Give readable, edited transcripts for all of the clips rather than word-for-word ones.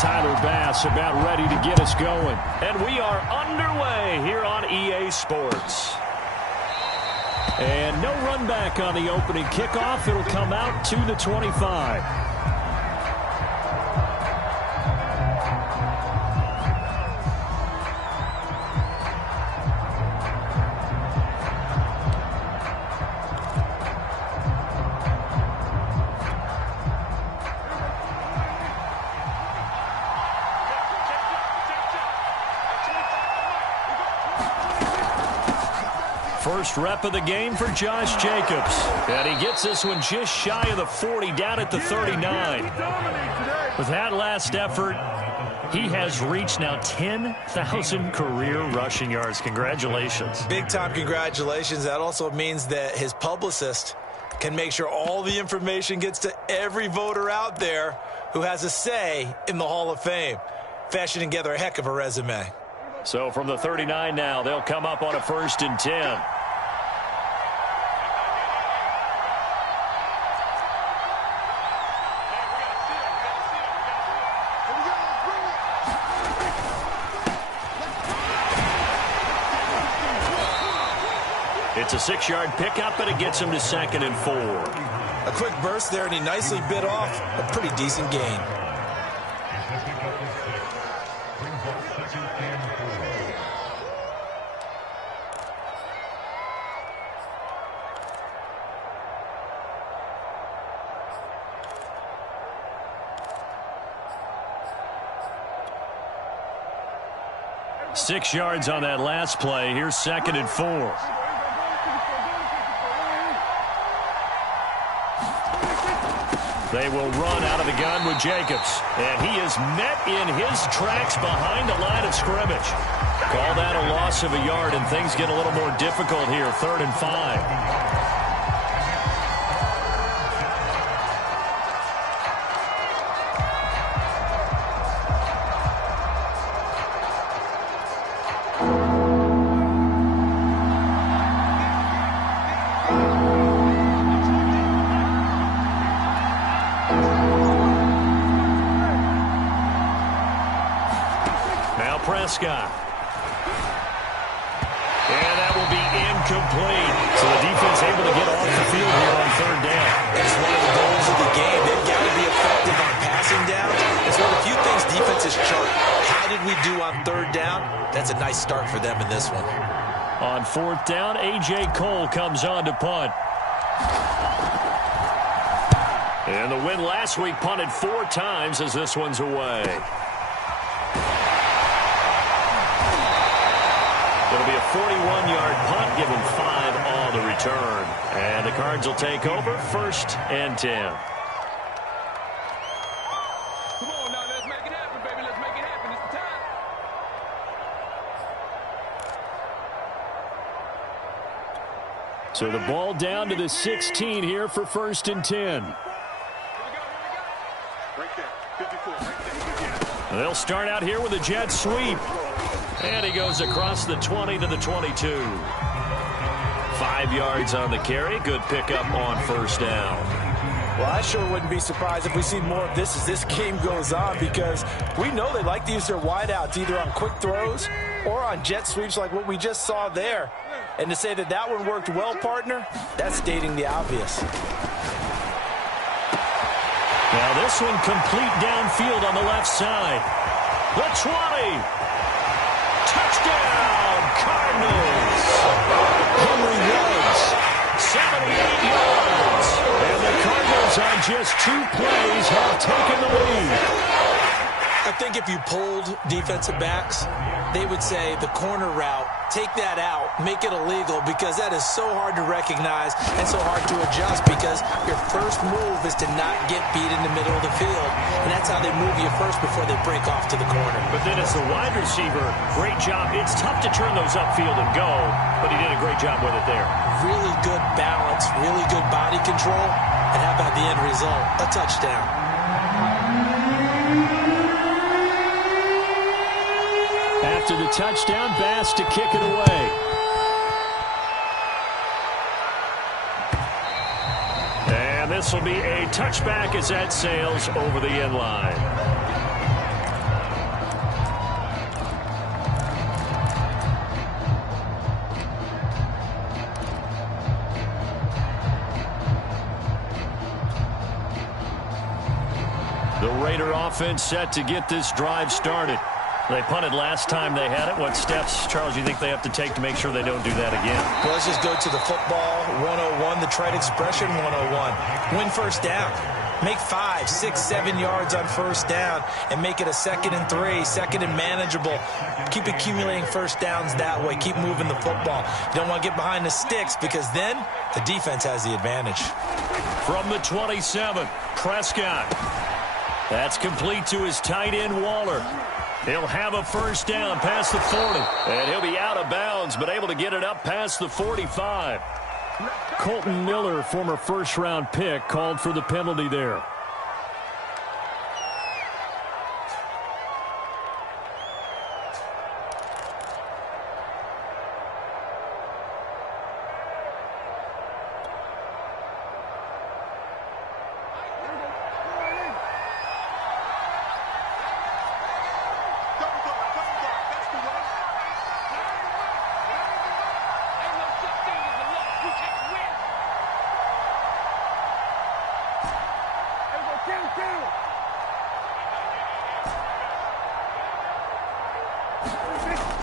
Tyler Bass about ready to get us going. And we are underway here on EA Sports. And no run back on the opening kickoff. It'll come out to the 25. First rep of the game for Josh Jacobs. And he gets this one just shy of the 40, down at the 39. With that last effort, he has reached now 10,000 career rushing yards. Congratulations. Big-time congratulations. That also means that his publicist can make sure all the information gets to every voter out there who has a say in the Hall of Fame. Fashioning together a heck of a resume. So from the 39 now, they'll come up on a 1st and 10. It's a 6-yard pickup, and it gets him to 2nd and 4. A quick burst there, and he nicely bit off a pretty decent gain. Six yards on that last play. Here's 2nd and 4. They will run out of the gun with Jacobs. And he is met in his tracks behind the line of scrimmage. Call that a loss of a yard, and things get a little more difficult here. 3rd and 5. Prescott. And that will be incomplete. So the defense able to get off the field here on 3rd down. It's one of the goals of the game. They've got to be effective on passing down. It's one of the few things defenses chart. How did we do on 3rd down? That's a nice start for them in this one. On 4th down, A.J. Cole comes on to punt. And the win last week, punted 4 times as this one's away. It'll be a 41-yard punt, given 5 on the return. And the Cards will take over 1st and 10. Come on now, let's make it happen, baby. Let's make it happen. It's the time. So the ball down to the 16 here for 1st and 10. Right there, 54, right there. They'll start out here with a jet sweep. And he goes across the 20 to the 22. 5 yards on the carry. Good pickup on 1st down. Well, I sure wouldn't be surprised if we see more of this as this game goes on, because we know they like to use their wideouts either on quick throws or on jet sweeps like what we just saw there. And to say that that one worked well, partner, that's stating the obvious. Now this one complete downfield on the left side. The 20. Touchdown, Cardinals. Henry Ruggs, 78 yards. And the Cardinals on just 2 plays have taken the lead. I think if you polled defensive backs, they would say the corner route, take that out, make it illegal, because that is so hard to recognize and so hard to adjust, because your first move is to not get beat in the middle of the field. And that's how they move you first before they break off to the corner. But then as the wide receiver, great job. It's tough to turn those upfield and go, but he did a great job with it there. Really good balance, really good body control. And how about the end result? A touchdown. After the touchdown, Bass to kick it away. And this will be a touchback as that sails over the end line. The Raider offense set to get this drive started. They punted last time they had it. What steps, Charles, do you think they have to take to make sure they don't do that again? Well, let's just go to the football 101, the trite expression 101. Win first down. Make 5, 6, 7 yards on first down and make it a 2nd and 3, 2nd and manageable. Keep accumulating first downs that way. Keep moving the football. You don't want to get behind the sticks because then the defense has the advantage. From the 27, Prescott. That's complete to his tight end, Waller. He'll have a first down past the 40. And he'll be out of bounds, but able to get it up past the 45. Colton Miller, former first-round pick, called for the penalty there.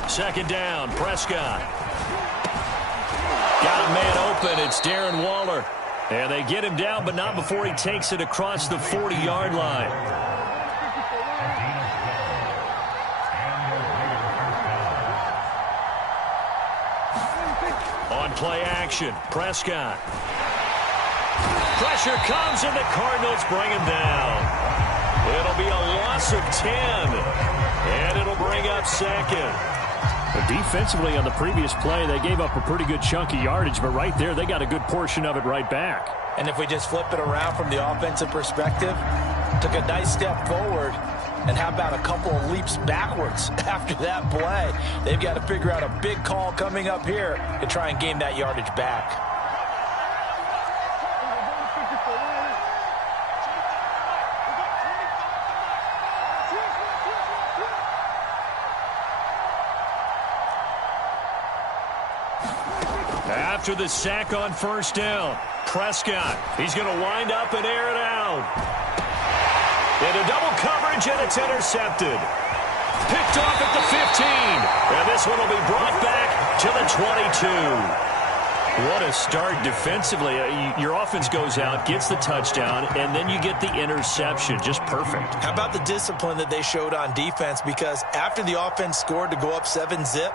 Second down, Prescott. Got a man open. It's Darren Waller. And they get him down, but not before he takes it across the 40-yard line. On play action, Prescott. Pressure comes, and the Cardinals bring him down. It'll be a loss of 10, and it'll bring up second. But defensively on the previous play, they gave up a pretty good chunk of yardage, but right there, they got a good portion of it right back. And if we just flip it around from the offensive perspective, took a nice step forward, and how about a couple of leaps backwards after that play? They've got to figure out a big call coming up here to try and gain that yardage back. After the sack on first down, Prescott, he's going to wind up and air it out. Into double coverage, and it's intercepted. Picked off at the 15, and this one will be brought back to the 22. What a start defensively. Your offense goes out, gets the touchdown, and then you get the interception. Just perfect. How about the discipline that they showed on defense? Because after the offense scored to go up 7-zip,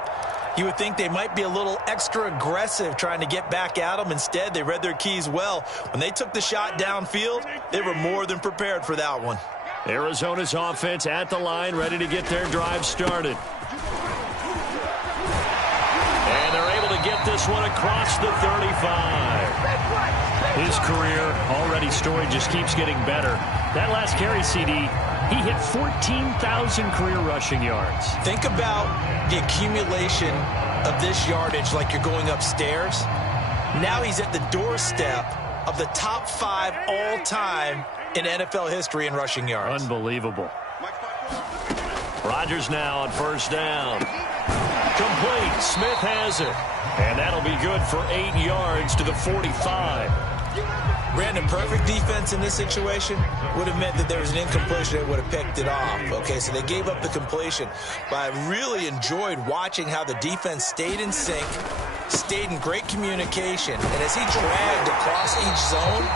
you would think they might be a little extra aggressive trying to get back at them. Instead, they read their keys well. When they took the shot downfield, they were more than prepared for that one. Arizona's offense at the line, ready to get their drive started. And they're able to get this one across the 35. His career already storied, just keeps getting better. That last carry, CD, he hit 14,000 career rushing yards. Think about the accumulation of this yardage like you're going upstairs. Now he's at the doorstep of the top 5 all-time in NFL history in rushing yards. Unbelievable. Rodgers now on first down. Complete. Smith has it. And that'll be good for 8 yards to the 45. Brandon, perfect defense in this situation would have meant that there was an incompletion that would have picked it off. Okay, so they gave up the completion. But I really enjoyed watching how the defense stayed in sync, stayed in great communication. And as he dragged across each zone,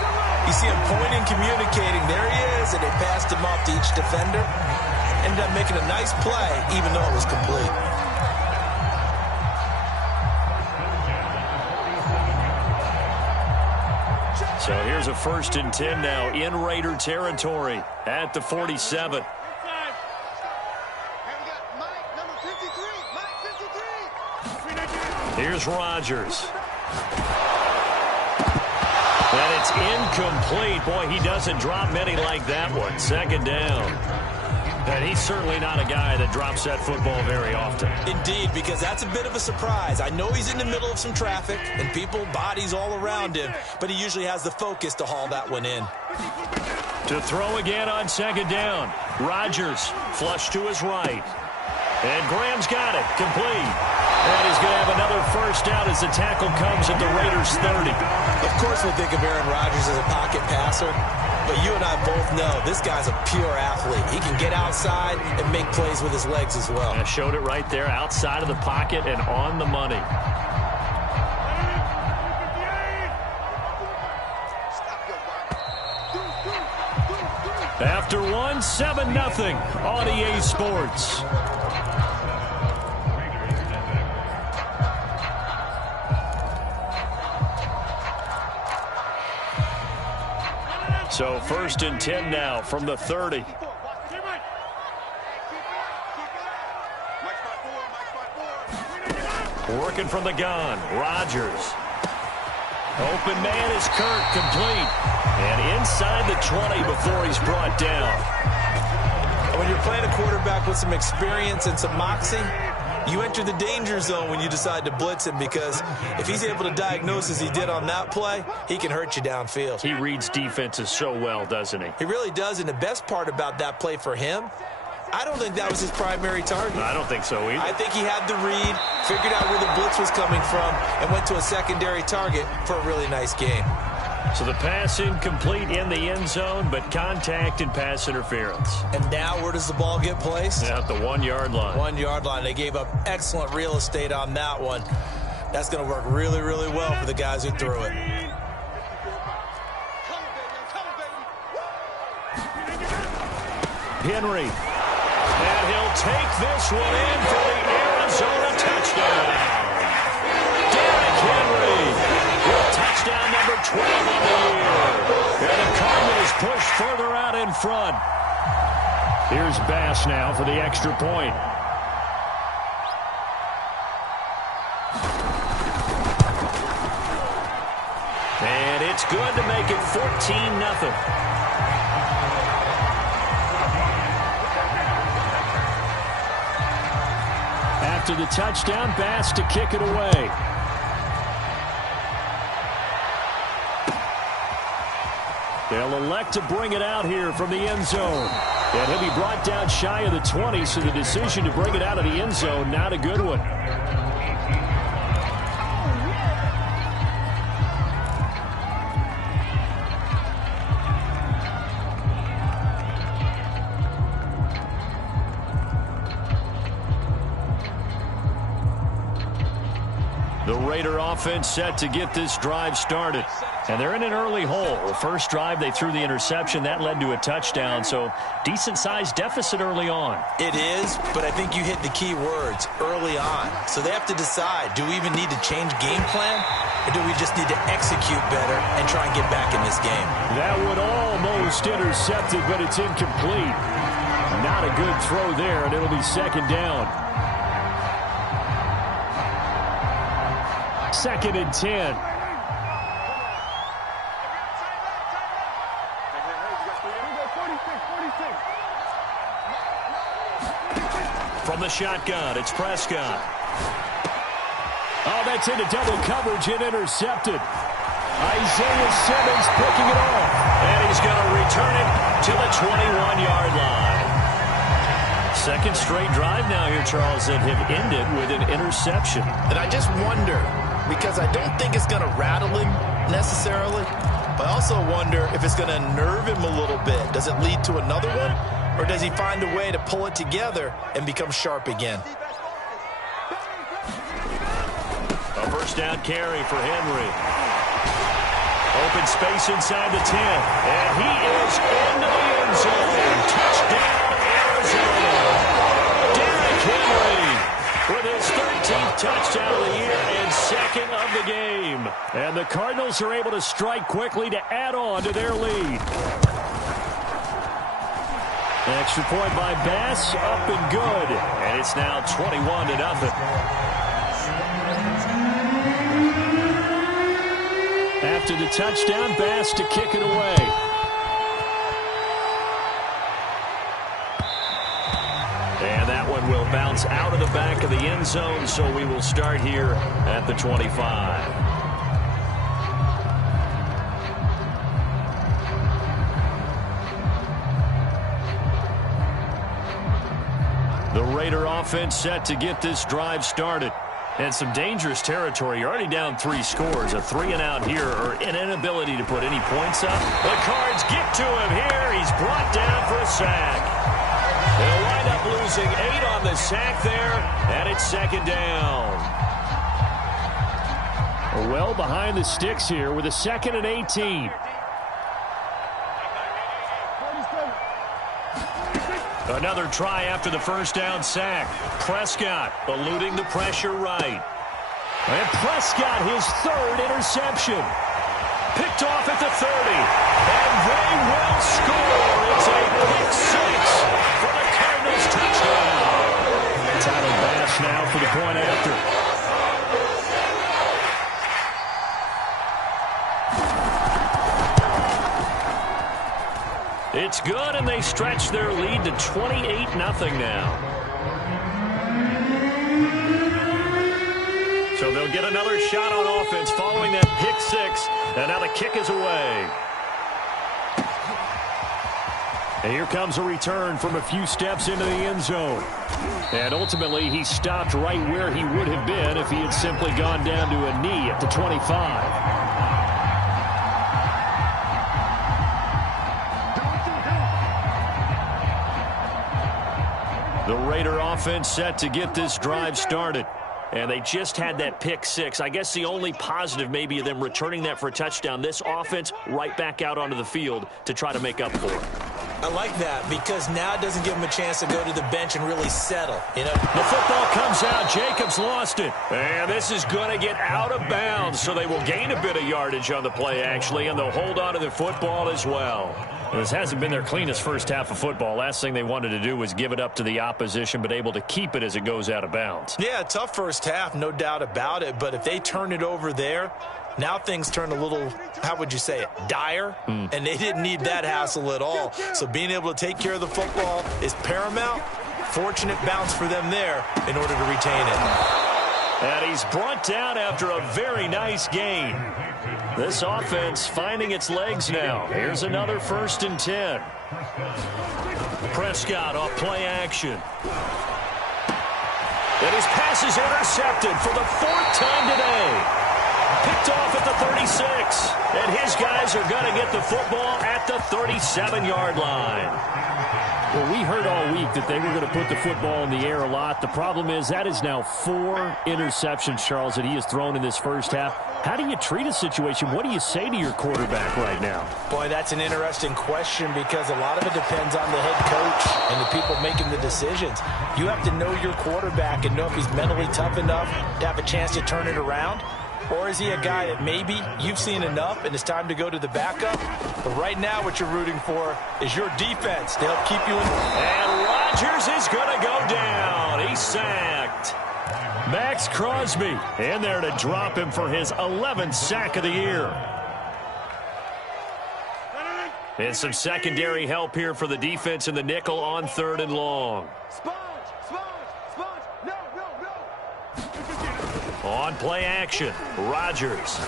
you see him pointing, communicating. There he is, and they passed him off to each defender. Ended up making a nice play, even though it was complete. So here's a 1st and 10 now in Raider territory at the 47. Here's Rodgers. And it's incomplete. Boy, he doesn't drop many like that one. 2nd down. And he's certainly not a guy that drops that football very often. Indeed, because that's a bit of a surprise. I know he's in the middle of some traffic and people, bodies all around him, but he usually has the focus to haul that one in. To throw again on 2nd down. Rodgers flush to his right. And Graham's got it. Complete. And he's going to have another first down as the tackle comes at the Raiders' 30. Of course, we think of Aaron Rodgers as a pocket passer. but you and I both know this guy's a pure athlete. He can get outside and make plays with his legs as well. I showed it right there, outside of the pocket and on the money. After one, 7-0 on EA Sports. So 1st and 10 now from the 30. Working from the gun, Rodgers. Open man is Kirk, complete. And inside the 20 before he's brought down. When you're playing a quarterback with some experience and some moxie, you enter the danger zone when you decide to blitz him, because if he's able to diagnose as he did on that play, he can hurt you downfield. He reads defenses so well, doesn't he? He really does, and the best part about that play for him, I don't think that was his primary target. I don't think so either. I think he had the read, figured out where the blitz was coming from, and went to a secondary target for a really nice game. So the pass incomplete in the end zone, but contact and pass interference. And now where does the ball get placed? At the 1-yard line. 1-yard line. They gave up excellent real estate on that one. That's going to work really, really well for the guys who threw it. Henry. And he'll take this one in for the Arizona touchdown. Derrick Henry with touchdown number 12 on the year. And the Cardinals push further out in front. Here's Bass now for the extra point. And it's good to make it 14-0. After the touchdown, Bass to kick it away. They'll elect to bring it out here from the end zone. And he'll be brought down shy of the 20, so the decision to bring it out of the end zone, not a good one. The Raider offense set to get this drive started. And they're in an early hole. First drive, they threw the interception. That led to a touchdown, so decent-sized deficit early on. It is, but I think you hit the key words, early on. So they have to decide, do we even need to change game plan, or do we just need to execute better and try and get back in this game? That one almost intercepted, but it's incomplete. Not a good throw there, and it'll be second down. 2nd and 10. From the shotgun, it's Prescott. Oh, that's into double coverage and intercepted. Isaiah Simmons picking it off. And he's going to return it to the 21-yard line. Second straight drive now here, Charles, that have ended with an interception. And I just wonder, because I don't think it's going to rattle him necessarily, but I also wonder if it's going to nerve him a little bit. Does it lead to another one, or does he find a way to pull it together and become sharp again? A first down carry for Henry. Open space inside the 10. And he is into the end zone. Touchdown, Arizona. Derrick Henry with his 13th touchdown of the year and second of the game. And the Cardinals are able to strike quickly to add on to their lead. Extra point by Bass, up and good. And it's now 21-0. After the touchdown, Bass to kick it away. And that one will bounce out of the back of the end zone, so we will start here at the 25. The Raider offense set to get this drive started. And some dangerous territory. You're already down 3 scores. A 3-and-out here, or an inability to put any points up. The Cards get to him here. He's brought down for a sack. They'll wind up losing 8 on the sack there, and it's 2nd down. Well behind the sticks here with a 2nd and 18. Another try after the first down sack. Prescott eluding the pressure right. And Prescott, his 3rd interception. Picked off at the 30. And they will score. It's a pick 6 for the Cardinals touchdown. Tyler Bass now for the point after. It's good, and they stretch their lead to 28-0 now. So they'll get another shot on offense following that pick 6, and now the kick is away. And here comes a return from a few steps into the end zone. And ultimately, he stopped right where he would have been if he had simply gone down to a knee at the 25. The Raider offense set to get this drive started. And they just had that pick 6. I guess the only positive maybe of them returning that for a touchdown. This offense right back out onto the field to try to make up for it. I like that because now it doesn't give them a chance to go to the bench and really settle. You know, the football comes out. Jacobs lost it. And this is going to get out of bounds, so they will gain a bit of yardage on the play, actually, and they'll hold on to the football as well. This hasn't been their cleanest first half of football. Last thing they wanted to do was give it up to the opposition, but able to keep it as it goes out of bounds. Yeah, tough first half, no doubt about it. But if they turn it over there, now things turn a little, how would you say it, dire? And they didn't need that hassle at all. So being able to take care of the football is paramount. Fortunate bounce for them there in order to retain it. And he's brought down after a very nice gain. This offense finding its legs now. Here's another 1st and 10. Prescott off play action. And his pass is intercepted for the 4th time today. Picked off at the 36. And his guys are going to get the football at the 37-yard line. Well, we heard all week that they were going to put the football in the air a lot. The problem is that is now 4 interceptions, Charles, that he has thrown in this first half. How do you treat a situation? What do you say to your quarterback right now? Boy, that's an interesting question because a lot of it depends on the head coach and the people making the decisions. You have to know your quarterback and know if he's mentally tough enough to have a chance to turn it around. Or is he a guy that maybe you've seen enough and it's time to go to the backup? But right now what you're rooting for is your defense to help keep you in. And Rodgers is going to go down. He's sacked. Max Crosby in there to drop him for his 11th sack of the year. And some secondary help here for the defense in the nickel on 3rd and long. On play action, Rodgers.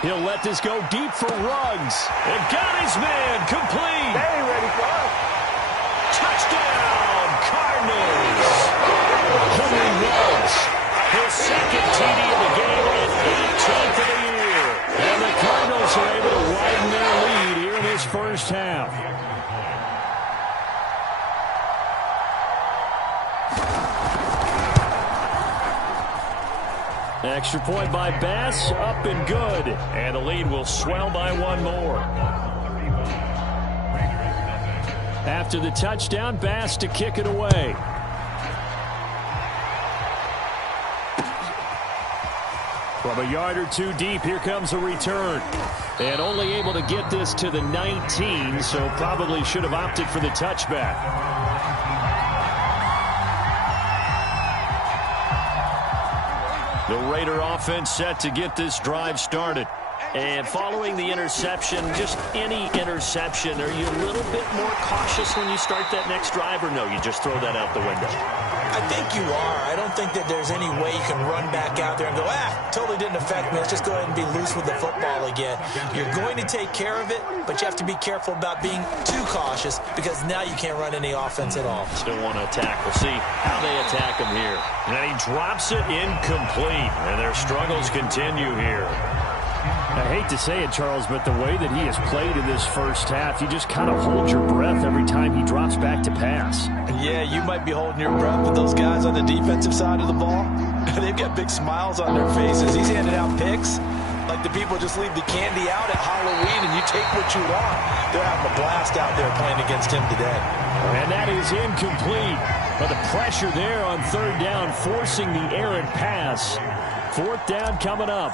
He'll let this go deep for Ruggs. And got his man complete. They ain't ready for us. Touchdown, Cardinals. Henry Ruggs, his 2nd TD of the game and 18th of the year. And the Cardinals are able to widen their lead here in this first half. Extra point by Bass, up and good. And the lead will swell by 1 more. After the touchdown, Bass to kick it away. From a yard or 2 deep, here comes a return. And only able to get this to the 19, so probably should have opted for the touchback. The Raider offense set to get this drive started. And following the interception, just any interception, are you a little bit more cautious when you start that next drive, or no, you just throw that out the window? I think you are. I don't think that there's any way you can run back out there and go, totally didn't affect me. Let's just go ahead and be loose with the football again. You're going to take care of it, but you have to be careful about being too cautious because now you can't run any offense at all. Still want to attack. We'll see how they attack him here. And he drops it incomplete, and their struggles continue here. I hate to say it, Charles, but the way that he has played in this first half, you just kind of hold your breath every time he drops back to pass. Yeah, you might be holding your breath, but those guys on the defensive side of the ball, they've got big smiles on their faces. He's handing out picks like the people just leave the candy out at Halloween and you take what you want. They're having a blast out there playing against him today. And that is incomplete. But the pressure there on third down, forcing the errant pass. Fourth down coming up.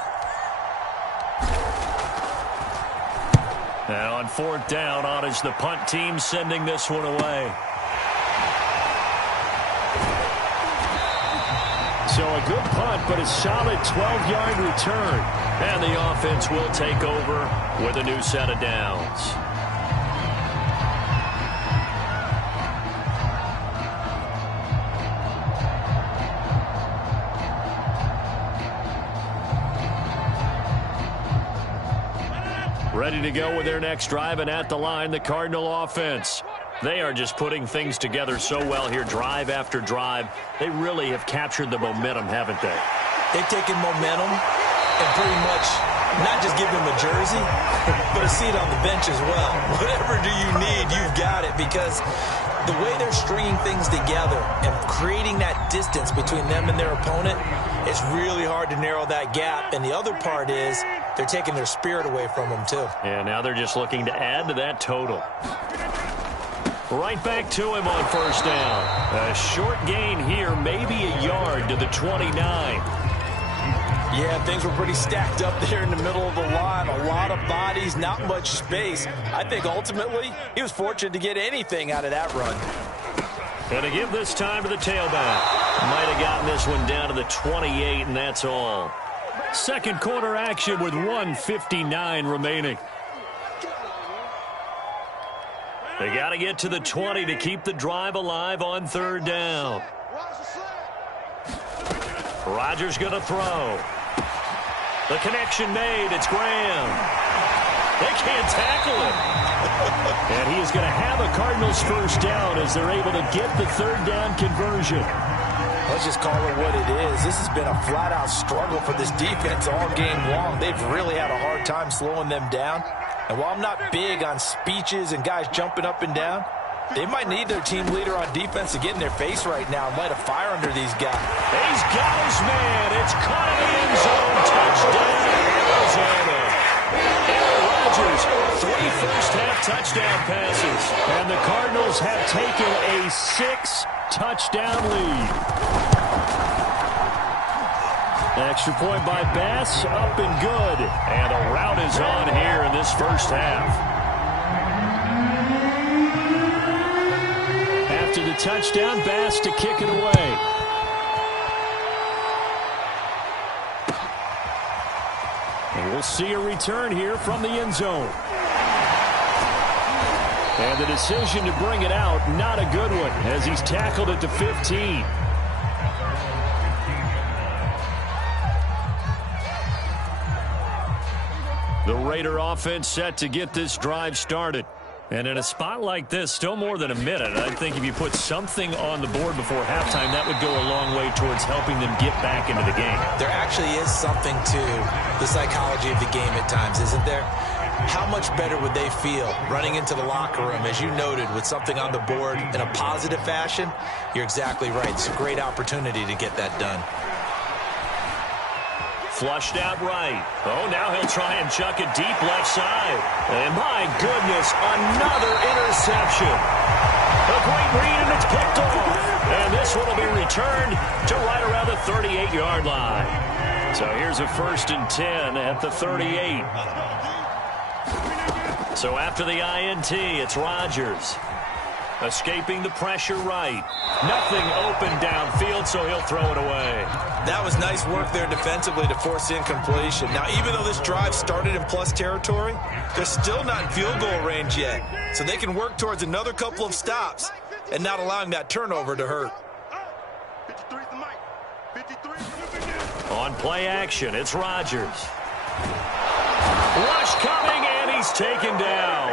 And on fourth down, on is the punt team sending this one away. So a good punt, but a solid 12-yard return. And the offense will take over with a new set of downs. Ready to go with their next drive, and at the line, the Cardinal offense. They are just putting things together so well here, drive after drive. They really have captured the momentum, haven't they? They've taken momentum and pretty much not just give them a jersey, but a seat on the bench as well. Whatever do you need, you've got it, because the way they're stringing things together and creating that distance between them and their opponent, it's really hard to narrow that gap. And the other part is they're taking their spirit away from them, too. And now they're just looking to add to that total. Right back to him on first down. A short gain here, maybe a yard to the 29. Yeah, things were pretty stacked up there in the middle of the line. A lot of bodies, not much space. I think ultimately he was fortunate to get anything out of that run. And to give this time to the tailback. Might have gotten this one down to the 28, and that's all. Second quarter action with 1:59 remaining. They got to get to the 20 to keep the drive alive on third down. Rodgers going to throw. The connection made. It's Graham. They can't tackle him. And he is going to have a Cardinals first down as they're able to get the third down conversion. Let's just call it what it is. This has been a flat-out struggle for this defense all game long. They've really had a hard time slowing them down. And while I'm not big on speeches and guys jumping up and down, they might need their team leader on defense to get in their face right now and light a fire under these guys. He's got his man. It's caught in the end zone. Touchdown, Arizona. Aaron Rodgers, 3 first-half touchdown passes. And the Cardinals have taken a 6-touchdown lead. Extra point by Bass, up and good. And a rout is on here in this first half. After the touchdown, Bass to kick it away. And we'll see a return here from the end zone. And the decision to bring it out, not a good one, as he's tackled at the 15. The Raider offense set to get this drive started. And in a spot like this, still more than a minute, I think if you put something on the board before halftime, that would go a long way towards helping them get back into the game. There actually is something to the psychology of the game at times, isn't there? How much better would they feel running into the locker room, as you noted, with something on the board in a positive fashion? You're exactly right. It's a great opportunity to get that done. Flushed out right. Oh, now he'll try and chuck it deep left side. And my goodness, another interception. A great read, and it's picked off. And this one will be returned to right around the 38-yard line. So here's a 1st and 10 at the 38. So after the INT, it's Rodgers. Escaping the pressure right. Nothing open downfield, so he'll throw it away. That was nice work there defensively to force incompletion. Now, even though this drive started in plus territory, they're still not in field goal range yet. So they can work towards another couple of stops and not allowing that turnover to hurt. On play action, it's Rodgers. Rush coming, and he's taken down.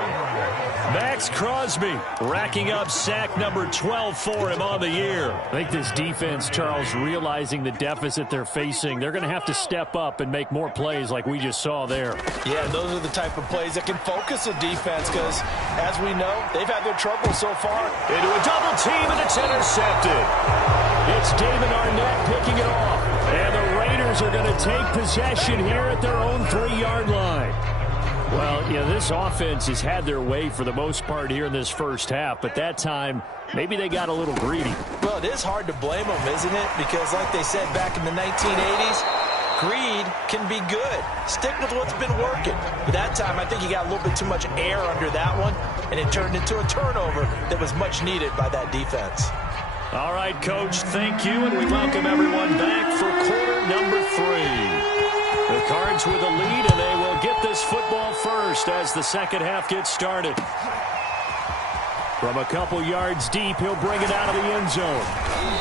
Max Crosby racking up sack number 12 for him on the year. I think this defense, Charles, realizing the deficit they're facing, they're going to have to step up and make more plays like we just saw there. Yeah, those are the type of plays that can focus a defense because, as we know, they've had their trouble so far. Into a double team, and it's intercepted. It's Damon Arnett picking it off. And the Raiders are going to take possession here at their own 3-yard line. Well, yeah, this offense has had their way for the most part here in this first half, but that time, maybe they got a little greedy. Well, it is hard to blame them, isn't it? Because like they said back in the 1980s, greed can be good. Stick with what's been working. But that time, I think he got a little bit too much air under that one, and it turned into a turnover that was much needed by that defense. All right, Coach, thank you, and we welcome everyone back for quarter number 3. The Cards with a lead, and they will get this football first as the second half gets started. From a couple yards deep, he'll bring it out of the end zone.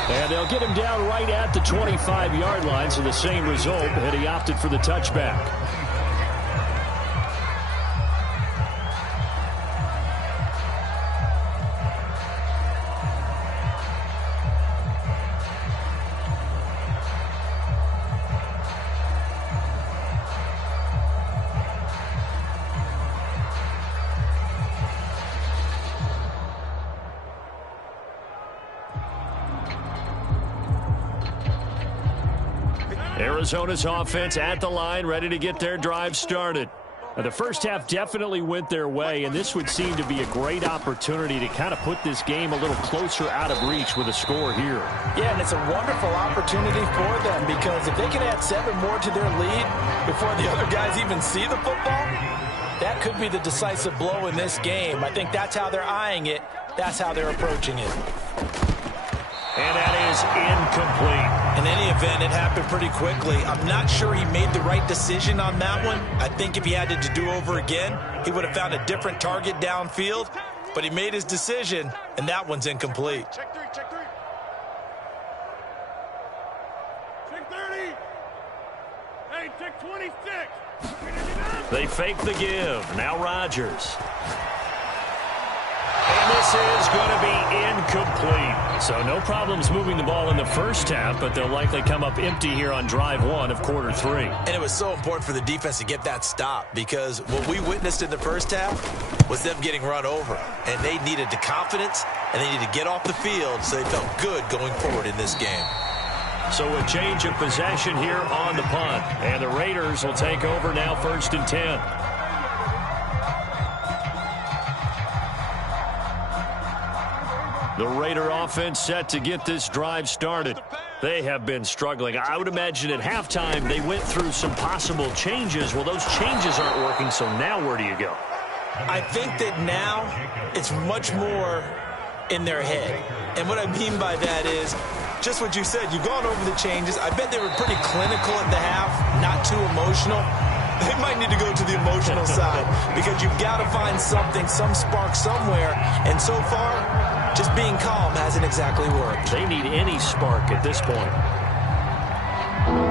And they'll get him down right at the 25-yard line, so the same result, and he opted for the touchback. Arizona's offense at the line, ready to get their drive started. Now, the first half definitely went their way, and this would seem to be a great opportunity to kind of put this game a little closer out of reach with a score here. Yeah, and it's a wonderful opportunity for them because if they can add 7 more to their lead before the other guys even see the football, that could be the decisive blow in this game. I think that's how they're eyeing it. That's how they're approaching it. And that is incomplete. In any event, it happened pretty quickly. I'm not sure he made the right decision on that one. I think if he had to do over again, he would have found a different target downfield. But he made his decision, and that one's incomplete. Check 3, check 3. Check 30. Hey, check 26. They fake the give. Now Rodgers. And this is going to be incomplete. So no problems moving the ball in the first half, but they'll likely come up empty here on drive 1 of quarter 3. And it was so important for the defense to get that stop because what we witnessed in the first half was them getting run over. And they needed the confidence, and they needed to get off the field so they felt good going forward in this game. So a change of possession here on the punt. And the Raiders will take over now 1st and 10. The Raider offense set to get this drive started. They have been struggling. I would imagine at halftime they went through some possible changes. Well, those changes aren't working, so now where do you go? I think that now it's much more in their head. And what I mean by that is just what you said. You've gone over the changes. I bet they were pretty clinical at the half, not too emotional. They might need to go to the emotional side because you've got to find something, some spark somewhere. And so far, just being calm hasn't exactly worked. They need any spark at this point.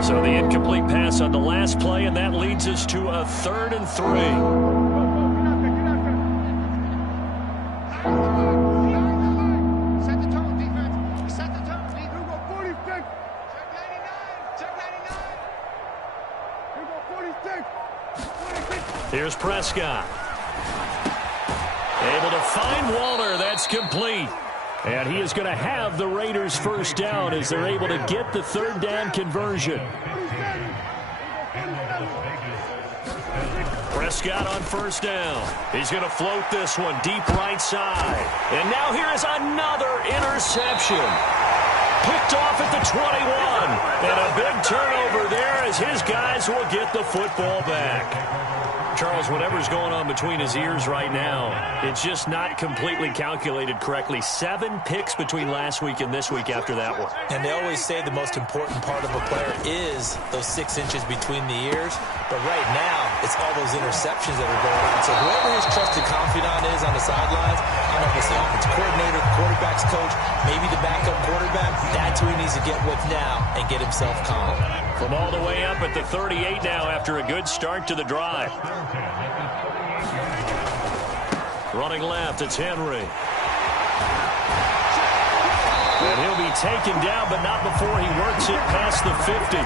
So the incomplete pass on the last play, and that leads us to a 3rd and 3. Set the tone, defense. Set the tone. Here we go, 46. Check 99. Check 99. Here we go, 46. Here's Prescott. Able to find Waller. That's complete. And he is going to have the Raiders first down as they're able to get the 3rd down conversion. Prescott on 1st down. He's going to float this one deep right side. And now here is another interception. Picked off at the 21. And a big turnover there as his guys will get the football back. Charles, whatever's going on between his ears right now, it's just not completely calculated correctly. 7 picks between last week and this week after that one. And they always say the most important part of a player is those 6 inches between the ears. But right now, it's all those interceptions that are going on. So whoever his trusted confidant is on the sidelines, I don't know if it's the offensive coordinator, the quarterback's coach, maybe the backup quarterback, that's who he needs to get with now and get himself calm. From all the way up at the 38 now after a good start to the drive. Running left, it's Henry. And he'll be taken down, but not before he works it past the 50.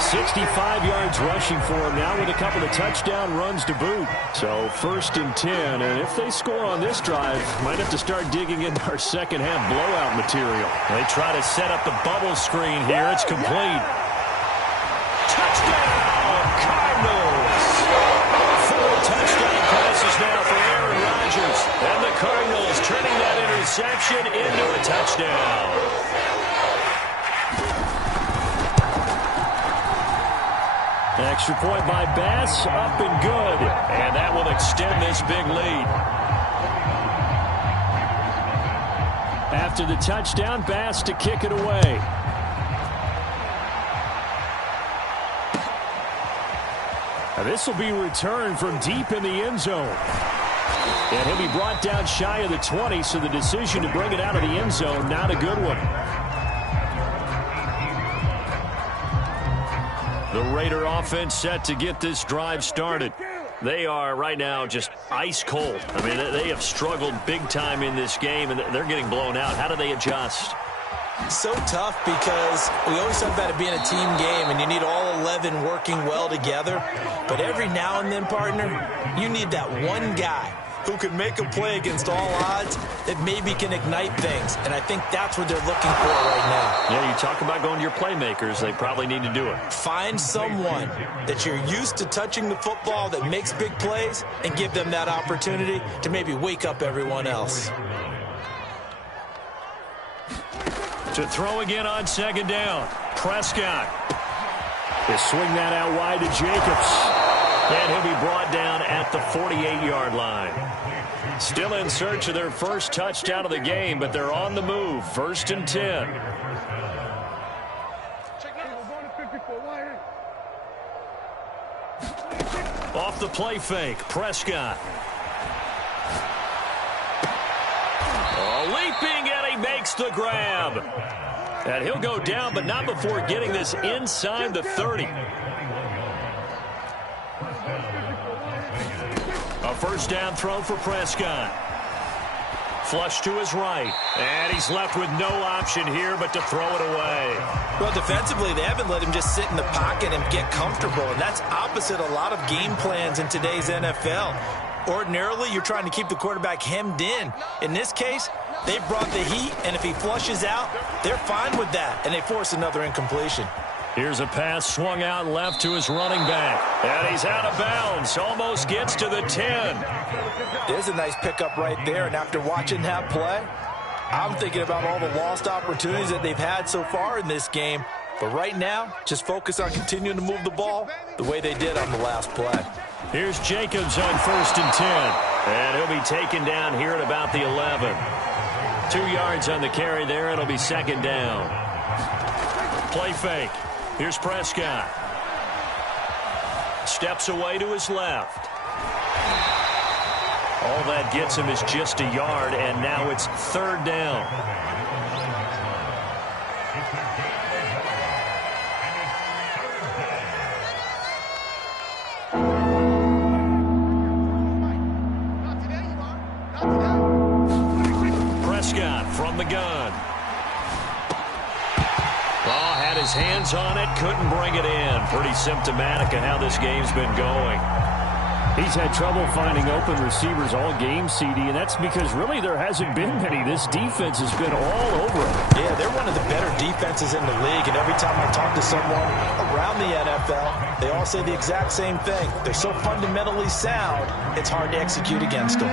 65 yards rushing for him now with a couple of touchdown runs to boot. So 1st and 10, and if they score on this drive, might have to start digging into our second half blowout material. They try to set up the bubble screen here. It's complete. Touchdown, Cardinals! 4 touchdown passes now for Aaron Rodgers. And the Cardinals turning that interception into a touchdown. Extra point by Bass, up and good. And that will extend this big lead. After the touchdown, Bass to kick it away. Now this will be returned from deep in the end zone. And he'll be brought down shy of the 20, so the decision to bring it out of the end zone, not a good one. The Raider offense set to get this drive started. They are right now just ice cold. I mean, they have struggled big time in this game, and they're getting blown out. How do they adjust? So tough because we always talk about it being a team game and you need all 11 working well together. But every now and then, partner, you need that one guy who can make a play against all odds that maybe can ignite things. And I think that's what they're looking for right now. Yeah, you talk about going to your playmakers. They probably need to do it. Find someone that you're used to touching the football that makes big plays and give them that opportunity to maybe wake up everyone else. To throw again on 2nd down. Prescott. They swing that out wide to Jacobs. And he'll be brought down at the 48-yard line. Still in search of their first touchdown of the game, but they're on the move. 1st and 10. Off the play fake. Prescott. Leaping, and he makes the grab. And he'll go down, but not before getting this inside the 30. A 1st down throw for Prescott. Flush to his right. And he's left with no option here but to throw it away. Well, defensively, they haven't let him just sit in the pocket and get comfortable, and that's opposite a lot of game plans in today's NFL. Ordinarily, you're trying to keep the quarterback hemmed in. In this case, they brought the heat, and if he flushes out, they're fine with that, and they force another incompletion. Here's a pass swung out left to his running back. And he's out of bounds. Almost gets to the 10. There's a nice pickup right there, and after watching that play, I'm thinking about all the lost opportunities that they've had so far in this game. But right now, just focus on continuing to move the ball the way they did on the last play. Here's Jacobs on 1st and 10. And he'll be taken down here at about the 11. 2 yards on the carry there. It'll be 2nd down. Play fake. Here's Prescott. Steps away to his left. All that gets him is just a yard, and now it's 3rd down. Prescott from the gun. Had his hands on it, couldn't bring it in. Pretty symptomatic of how this game's been going. He's had trouble finding open receivers all game, CD, and that's because really there hasn't been many. This defense has been all over him. Yeah, they're one of the better defenses in the league, and every time I talk to someone around the NFL, they all say the exact same thing. They're so fundamentally sound, it's hard to execute against them.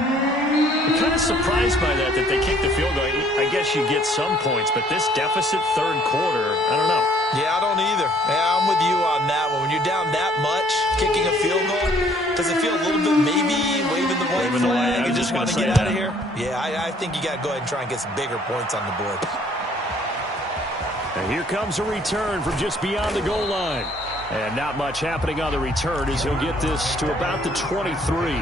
I'm kind of surprised by that they kicked the field goal. I guess you get some points, but this deficit third quarter, I don't know. Yeah, I don't either. Yeah, I'm with you on that one. When you're down that much, kicking a field goal, does it feel a little bit maybe waving the white flag and just want to get out of here? Yeah, I think you got to go ahead and try and get some bigger points on the board. And here comes a return from just beyond the goal line. And not much happening on the return as he'll get this to about the 23.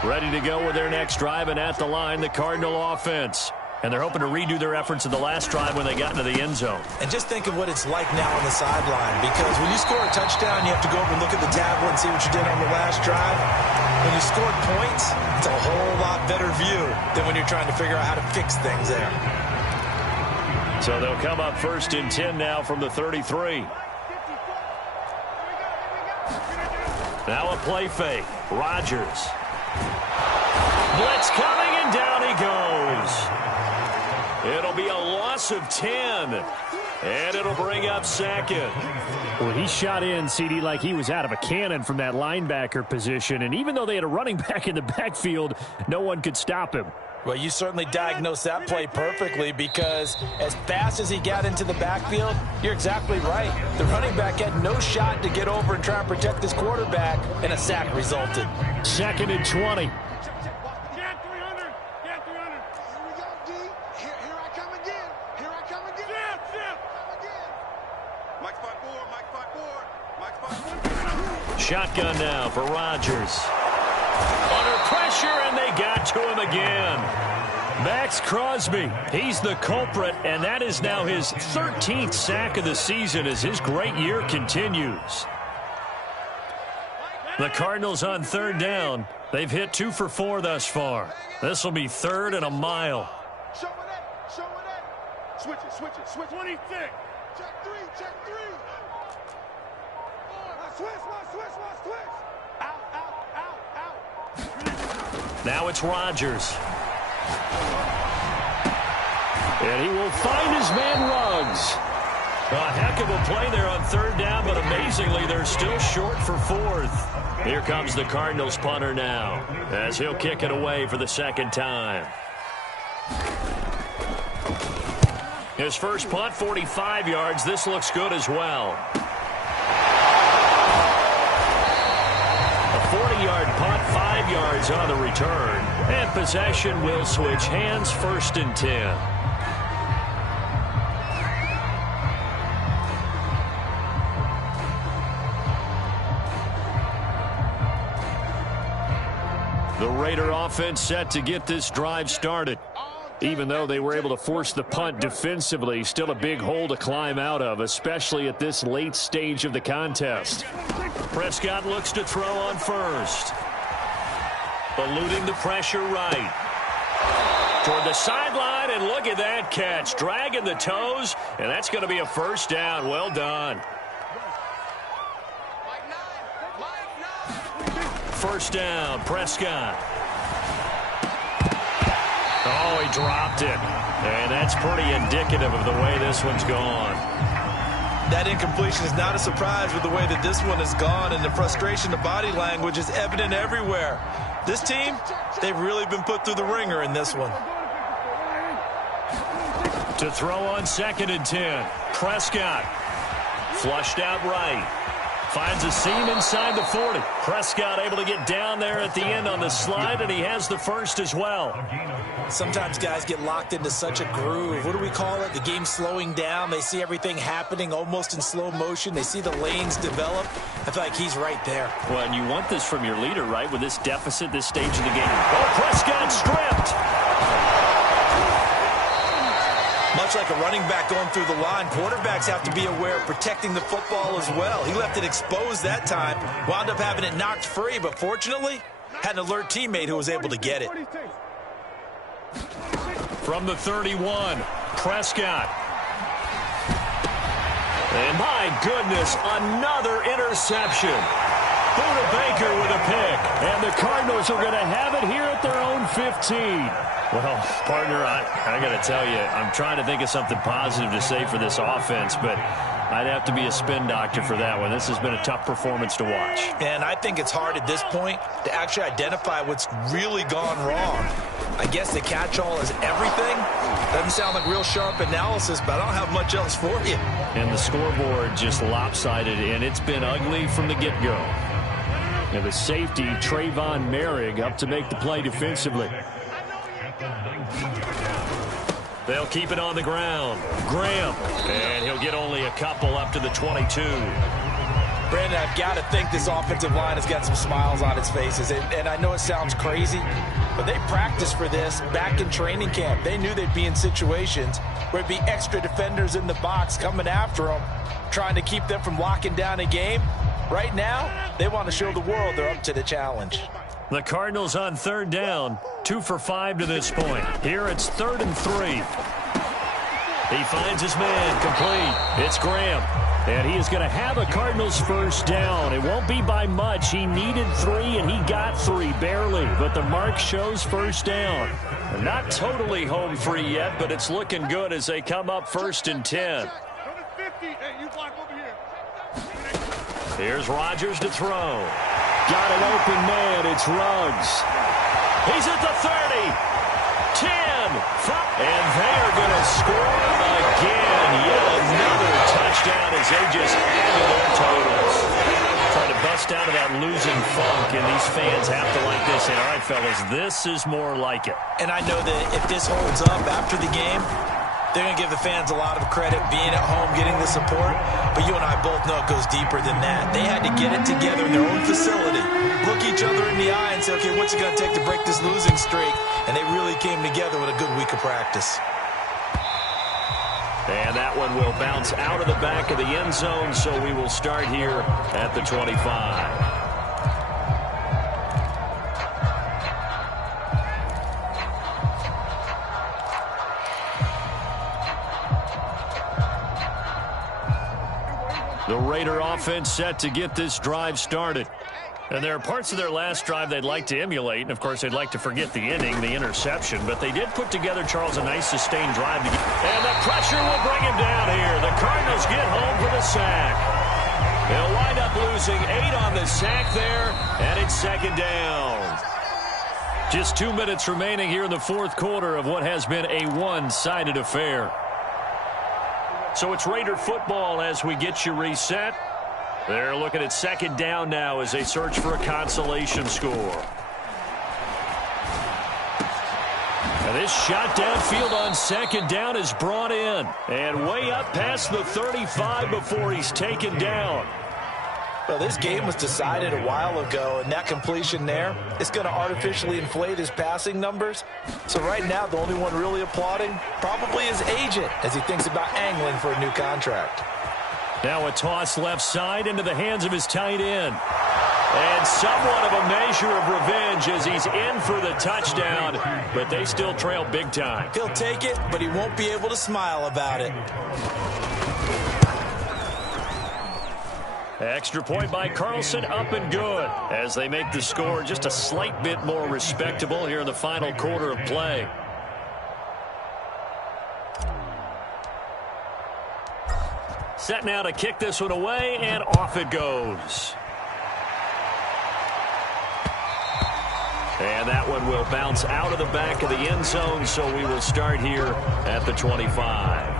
Ready to go with their next drive, and at the line, the Cardinal offense. And they're hoping to redo their efforts in the last drive when they got into the end zone. And just think of what it's like now on the sideline, because when you score a touchdown, you have to go over and look at the tablet and see what you did on the last drive. When you scored points, it's a whole lot better view than when you're trying to figure out how to fix things there. So they'll come up 1st and 10 now from the 33. Now a play fake. Rodgers. Blitz coming, and down he goes. It'll be a loss of 10, and it'll bring up 2nd. Well, he shot in, CD, like he was out of a cannon from that linebacker position, and even though they had a running back in the backfield, no one could stop him. Well, you certainly diagnosed that play perfectly, because as fast as he got into the backfield, you're exactly right. The running back had no shot to get over and try and protect his quarterback, and a sack resulted. 2nd and 20. Shotgun now for Rodgers. Under pressure, and they got to him again. Max Crosby, he's the culprit, and that is now his 13th sack of the season as his great year continues. The Cardinals on 3rd down. They've hit 2 for 4 thus far. This will be 3rd and a mile. Show it. Switch it. 26. Check 3. Switch. Out. Now it's Rodgers. And he will find his man Ruggs. A heck of a play there on 3rd down, but amazingly, they're still short for 4th. Here comes the Cardinals punter now, as he'll kick it away for the 2nd time. His first punt, 45 yards. This looks good as well. A 40-yard punt, 5 yards on the return. And possession will switch hands, 1st and 10. The Raider offense set to get this drive started. Even though they were able to force the punt defensively, still a big hole to climb out of, especially at this late stage of the contest. Prescott looks to throw on first. Eluding the pressure right. Toward the sideline, and look at that catch. Dragging the toes, and that's going to be a 1st down. Well done. 1st down, Prescott. Oh, he dropped it. And that's pretty indicative of the way this one's gone. That incompletion is not a surprise with the way that this one has gone, and the frustration, the body language is evident everywhere. This team, they've really been put through the ringer in this one. To throw on 2nd and 10. Prescott. Flushed out right. Finds a seam inside the 40. Prescott able to get down there at the end on the slide, and he has the 1st as well. Sometimes guys get locked into such a groove. What do we call it? The game slowing down. They see everything happening almost in slow motion. They see the lanes develop. I feel like he's right there. Well, and you want this from your leader, right, with this deficit, this stage of the game. Oh, Prescott stripped. Much like a running back going through the line, quarterbacks have to be aware of protecting the football as well. He left it exposed that time, wound up having it knocked free, but fortunately, had an alert teammate who was able to get it. From the 31, Prescott. And my goodness, another interception. Buda Baker with a pick. And the Cardinals are going to have it here at their own 15. Well, partner, I got to tell you, I'm trying to think of something positive to say for this offense, but I'd have to be a spin doctor for that one. This has been a tough performance to watch. And I think it's hard at this point to actually identify what's really gone wrong. I guess the catch-all is everything. Doesn't sound like real sharp analysis, but I don't have much else for you. And the scoreboard just lopsided, and it's been ugly from the get-go. And the safety, Trayvon Merrick, up to make the play defensively. They'll keep it on the ground. Graham, and he'll get only a couple up to the 22. Brandon, I've got to think this offensive line has got some smiles on its faces. And I know it sounds crazy, but they practiced for this back in training camp. They knew they'd be in situations where it'd be extra defenders in the box coming after them, trying to keep them from locking down a game. Right now, they want to show the world they're up to the challenge. The Cardinals on third down, 2 for 5 to this point. Here it's 3rd and 3. He finds his man, complete. It's Graham. And he is going to have a Cardinals first down. It won't be by much. He needed 3, and he got 3, barely. But the mark shows first down. They're not totally home free yet, but it's looking good as they come up 1st and 10. Here's Rodgers to throw. Got an open man. It's Ruggs. He's at the 30. 10. 5. And they are going to score again. Yet another touchdown as they just added their totals. Trying to bust out of that losing funk, and these fans have to like this. And all right, fellas, this is more like it. And I know that if this holds up after the game, they're going to give the fans a lot of credit being at home, getting the support. But you and I both know it goes deeper than that. They had to get it together in their own facility, look each other in the eye and say, okay, what's it going to take to break this losing streak? And they really came together with a good week of practice. And that one will bounce out of the back of the end zone, so we will start here at the 25. The Raider offense set to get this drive started. And there are parts of their last drive they'd like to emulate. And, of course, they'd like to forget the ending, the interception. But they did put together, Charles, a nice sustained drive. And the pressure will bring him down here. The Cardinals get home for the sack. They'll wind up losing 8 on the sack there. And it's 2nd down. Just 2 minutes remaining here in the 4th quarter of what has been a one-sided affair. So it's Raider football as we get you reset. They're looking at 2nd down now as they search for a consolation score. And this shot downfield on 2nd down is brought in. And way up past the 35 before he's taken down. Well, this game was decided a while ago, and that completion there is going to artificially inflate his passing numbers. So right now, the only one really applauding probably his agent as he thinks about angling for a new contract. Now a toss left side into the hands of his tight end. And somewhat of a measure of revenge as he's in for the touchdown, but they still trail big time. He'll take it, but he won't be able to smile about it. Extra point by Carlson, up and good, as they make the score just a slight bit more respectable here in the final quarter of play. Set now to kick this one away, and off it goes. And that one will bounce out of the back of the end zone, so we will start here at the 25.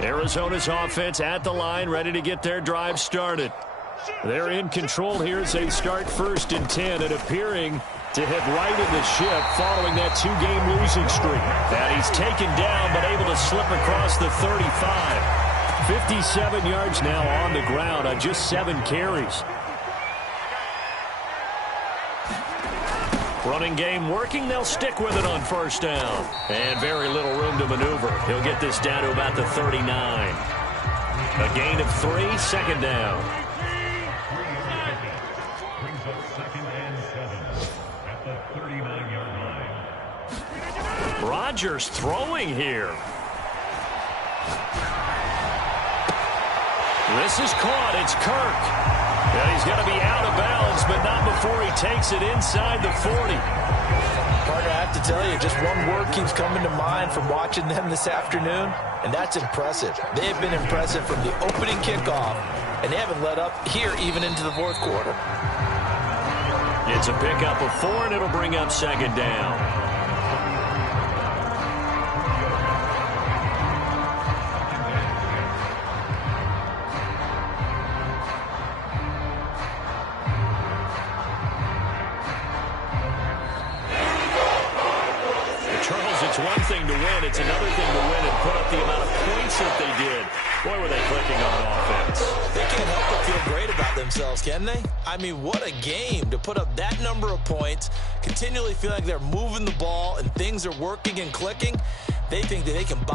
Arizona's offense at the line, ready to get their drive started. They're in control here as they start 1st and 10 and appearing to have righted the ship following that 2-game losing streak. And he's taken down but able to slip across the 35. 57 yards now on the ground on just 7 carries. Running game working. They'll stick with it on 1st down. And very little room to maneuver. He'll get this down to about the 39. A gain of 3, 2nd down. Rodgers throwing here. This is caught. It's Kirk. And he's going to be out of bounds, but not before he takes it inside the 40. Partner, I have to tell you, just one word keeps coming to mind from watching them this afternoon, and that's impressive. They have been impressive from the opening kickoff, and they haven't let up here even into the fourth quarter. It's a pickup of 4, and it'll bring up second down. It's one thing to win. It's another thing to win and put up the amount of points that they did. Boy, were they clicking on offense. They can't help but feel great about themselves, can they? I mean, what a game to put up that number of points, continually feeling like they're moving the ball and things are working and clicking. They think that they can buy